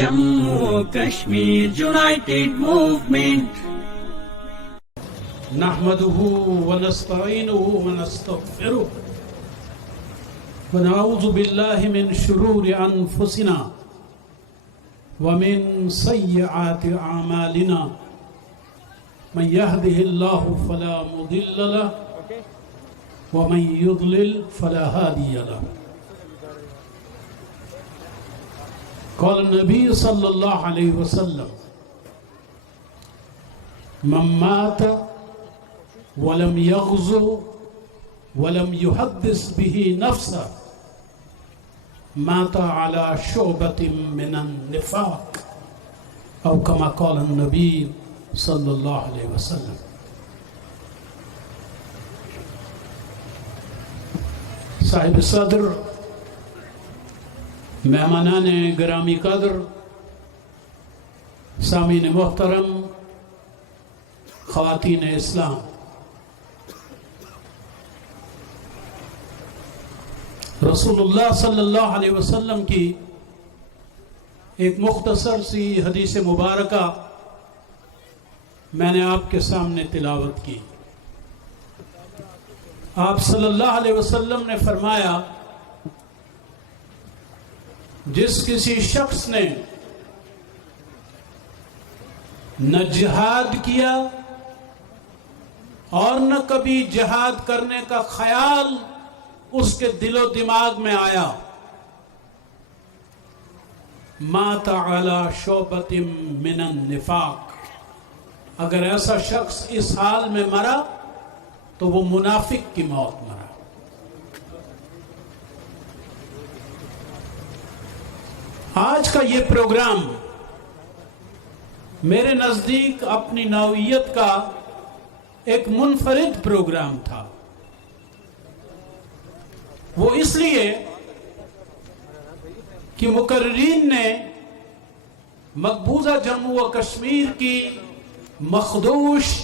Jammu Kashmir United Movement. نحمده ونستعينه ونستغفره ونعوذ بالله من شرور أنفسنا ومن سيئات أعمالنا من يهده الله فلا مضل له ومن يضلل فلا هادي له. قال النبي صلى الله عليه وسلم من مات ولم يغزو ولم يحدث به نفسه مات على شعبة من النفاق أو كما قال النبي صلى الله عليه وسلم. صاحب صدر، مہمانان گرامی قدر، سامعین محترم، خواتین اسلام، رسول اللہ صلی اللہ علیہ وسلم کی ایک مختصر سی حدیث مبارکہ میں نے آپ کے سامنے تلاوت کی. آپ صلی اللہ علیہ وسلم نے فرمایا، جس کسی شخص نے نہ جہاد کیا اور نہ کبھی جہاد کرنے کا خیال اس کے دل و دماغ میں آیا، مات علی شعبۃ من النفاق، اگر ایسا شخص اس حال میں مرا تو وہ منافق کی موت مرا. آج کا یہ پروگرام میرے نزدیک اپنی نوعیت کا ایک منفرد پروگرام تھا. وہ اس لیے کہ مقررین نے مقبوضہ جموں و کشمیر کی مخدوش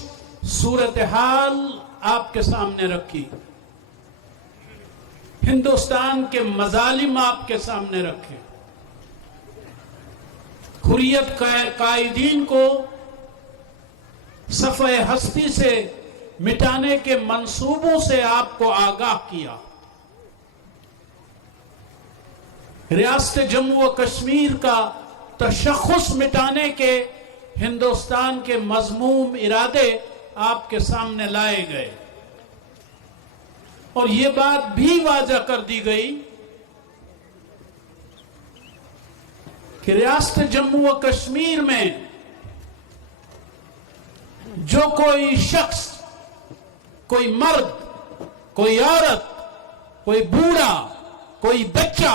صورتحال آپ کے سامنے رکھی، ہندوستان کے مظالم آپ کے سامنے رکھے، حریت قائدین کو صفحہ ہستی سے مٹانے کے منصوبوں سے آپ کو آگاہ کیا. ریاست جموں و کشمیر کا تشخص مٹانے کے ہندوستان کے مذموم ارادے آپ کے سامنے لائے گئے، اور یہ بات بھی واضح کر دی گئی کہ ریاست جموں و کشمیر میں جو کوئی شخص، کوئی مرد، کوئی عورت، کوئی بوڑھا، کوئی بچہ،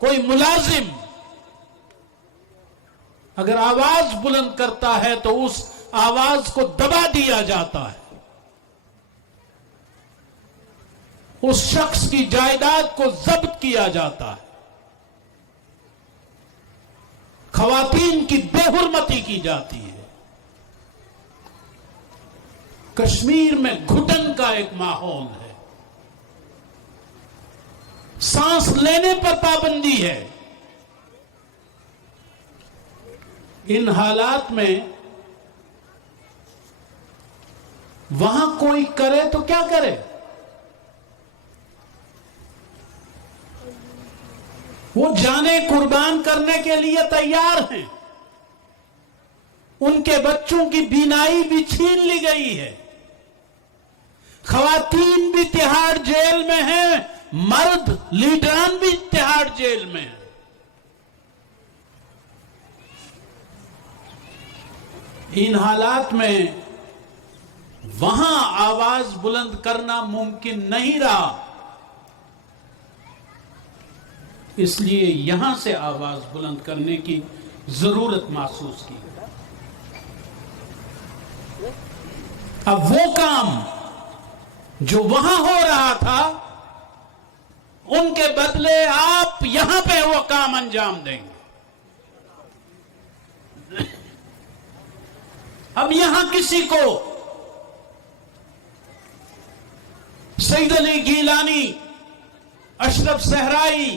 کوئی ملازم اگر آواز بلند کرتا ہے تو اس آواز کو دبا دیا جاتا ہے، اس شخص کی جائیداد کو ضبط کیا جاتا ہے، خواتین کی بے حرمتی کی جاتی ہے. کشمیر میں گھٹن کا ایک ماحول ہے، سانس لینے پر پابندی ہے. ان حالات میں وہاں کوئی کرے تو کیا کرے؟ وہ جانیں قربان کرنے کے لیے تیار ہیں. ان کے بچوں کی بینائی بھی چھین لی گئی ہے، خواتین بھی تہاڑ جیل میں ہیں، مرد لیڈران بھی تہاڑ جیل میں ہیں. ان حالات میں وہاں آواز بلند کرنا ممکن نہیں رہا، اس لیے یہاں سے آواز بلند کرنے کی ضرورت محسوس کی. اب وہ کام جو وہاں ہو رہا تھا ان کے بدلے آپ یہاں پہ وہ کام انجام دیں گے. اب یہاں کسی کو سید علی گیلانی، اشرف صحرائی،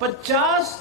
50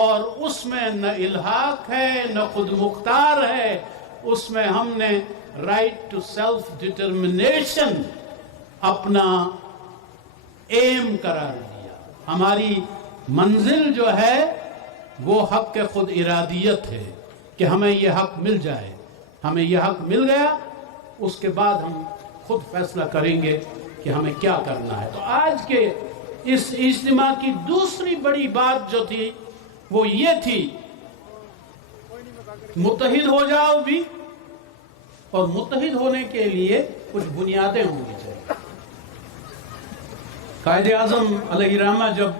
اور اس میں نہ الحاق ہے نہ خود مختار ہے، اس میں ہم نے رائٹ ٹو سیلف ڈٹرمنیشن اپنا ایم قرار دیا۔ ہماری منزل جو ہے وہ حق کے خود ارادیت ہے کہ ہمیں یہ حق مل جائے۔ ہمیں یہ حق مل گیا، اس کے بعد ہم خود فیصلہ کریں گے کہ ہمیں کیا کرنا ہے۔ تو آج کے اس اجتماع کی دوسری بڑی بات جو تھی وہ یہ تھی، متحد ہو جاؤ بھی، اور متحد ہونے کے لیے کچھ بنیادیں ہونی چاہیے۔ قائد اعظم علیہ الرحمہ جب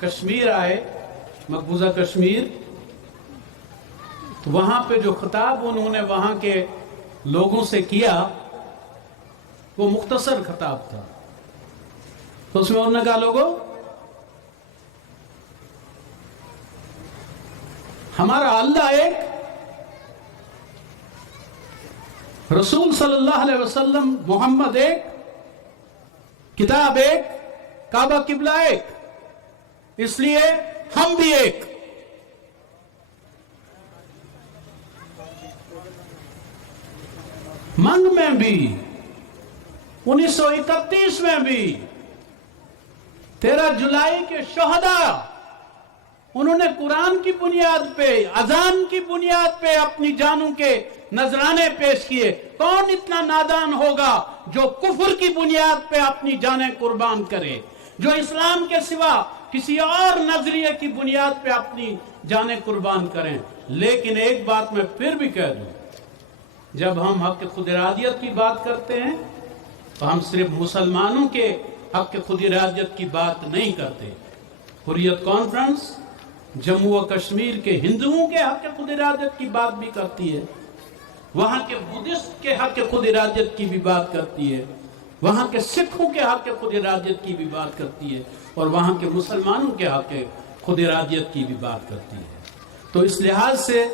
کشمیر آئے، مقبوضہ کشمیر، تو وہاں پہ جو خطاب انہوں نے وہاں کے لوگوں سے کیا وہ مختصر خطاب تھا۔ تو اس میں انہوں نے کہا، لوگوں ہمارا اللہ ایک، رسول صلی اللہ علیہ وسلم محمد ایک، کتاب ایک، کعبہ قبلہ ایک، اس لیے ہم بھی ایک۔ منگ میں بھی، 1931 میں بھی 13 جولائی کے شہداء، انہوں نے قرآن کی بنیاد پہ، اذان کی بنیاد پہ اپنی جانوں کے نذرانے پیش کیے۔ کون اتنا نادان ہوگا جو کفر کی بنیاد پہ اپنی جانیں قربان کرے، جو اسلام کے سوا کسی اور نظریے کی بنیاد پہ اپنی جانیں قربان کریں۔ لیکن ایک بات میں پھر بھی کہہ دوں، جب ہم حق خود ارادیت کی بات کرتے ہیں تو ہم صرف مسلمانوں کے حق خود ارادیت کی بات نہیں کرتے۔ حریت کانفرنس جموں و کشمیر کے ہندوؤں کے حق خود ارادیت کی بات بھی کرتی ہے، وہاں کے بدھسٹ کے حق خود ارادیت کی بھی بات کرتی ہے، وہاں کے سکھوں کے حق خود ارادیت کی بھی بات کرتی ہے، اور وہاں کے مسلمانوں کے حق خود ارادیت کی بھی بات کرتی ہے۔ تو اس لحاظ سے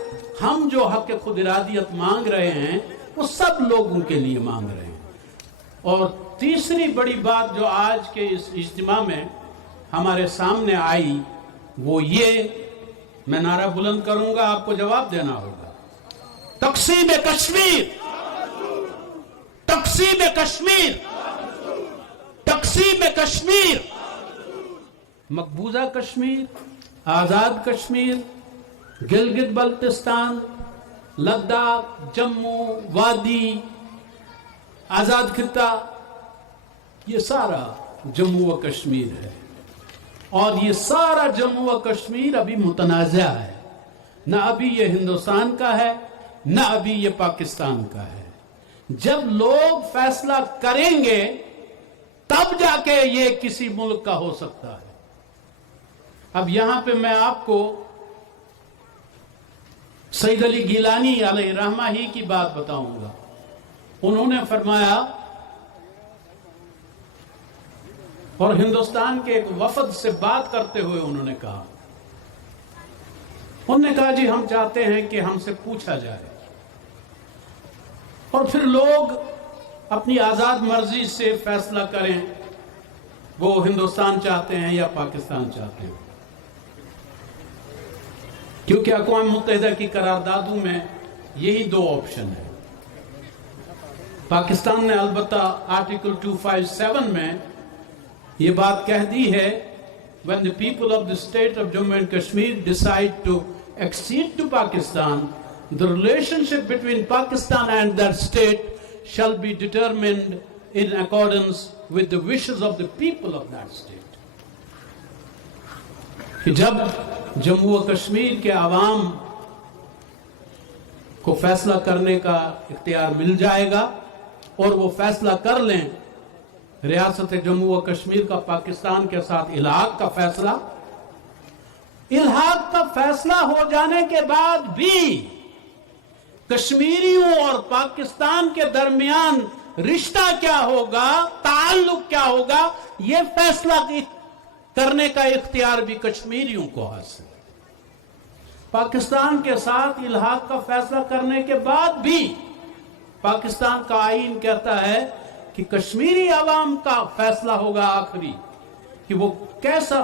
ہم جو حق خود ارادیت مانگ رہے ہیں وہ سب لوگوں کے لیے مانگ رہے ہیں۔ اور تیسری بڑی بات جو آج کے اس اجتماع میں ہمارے سامنے آئی وہ یہ، میں نعرہ بلند کروں گا، آپ کو جواب دینا ہوگا، تقسیم کشمیر، تقسیم کشمیر، تقسیم کشمیر، مقبوضہ کشمیر، آزاد کشمیر، گلگت بلتستان، لداخ، جموں، وادی، آزاد خطہ، یہ سارا جموں و کشمیر ہے، اور یہ سارا جموں و کشمیر ابھی متنازع ہے، نہ ابھی یہ ہندوستان کا ہے نہ ابھی یہ پاکستان کا ہے۔ جب لوگ فیصلہ کریں گے تب جا کے یہ کسی ملک کا ہو سکتا ہے۔ اب یہاں پہ میں آپ کو سید علی گیلانی علیہ الرحمہ ہی کی بات بتاؤں گا۔ انہوں نے فرمایا، اور ہندوستان کے ایک وفد سے بات کرتے ہوئے انہوں نے کہا، جی ہم چاہتے ہیں کہ ہم سے پوچھا جائے، اور پھر لوگ اپنی آزاد مرضی سے فیصلہ کریں وہ ہندوستان چاہتے ہیں یا پاکستان چاہتے ہیں، کیونکہ اقوام متحدہ کی قراردادوں میں یہی دو آپشن ہیں۔ پاکستان نے البتہ آرٹیکل 257 میں یہ بات کہہ دی ہے، when the people of the state of Jammu and Kashmir decide to accede to Pakistan, the relationship between Pakistan and that state shall be determined in accordance with the wishes of the people of that state. کہ جب جموں و کشمیر کے عوام کو فیصلہ کرنے کا اختیار مل جائے گا اور وہ فیصلہ کر لیں ریاست جموں و کشمیر کا پاکستان کے ساتھ الحاق کا فیصلہ ہو جانے کے بعد بھی کشمیریوں اور پاکستان کے درمیان رشتہ کیا ہوگا، تعلق کیا ہوگا، یہ فیصلہ کرنے کا اختیار بھی کشمیریوں کو حاصل ہے۔ پاکستان کے ساتھ الحاق کا فیصلہ کرنے کے بعد بھی پاکستان کا آئین کہتا ہے کہ کشمیری عوام کا فیصلہ ہوگا آخری کہ وہ کیسا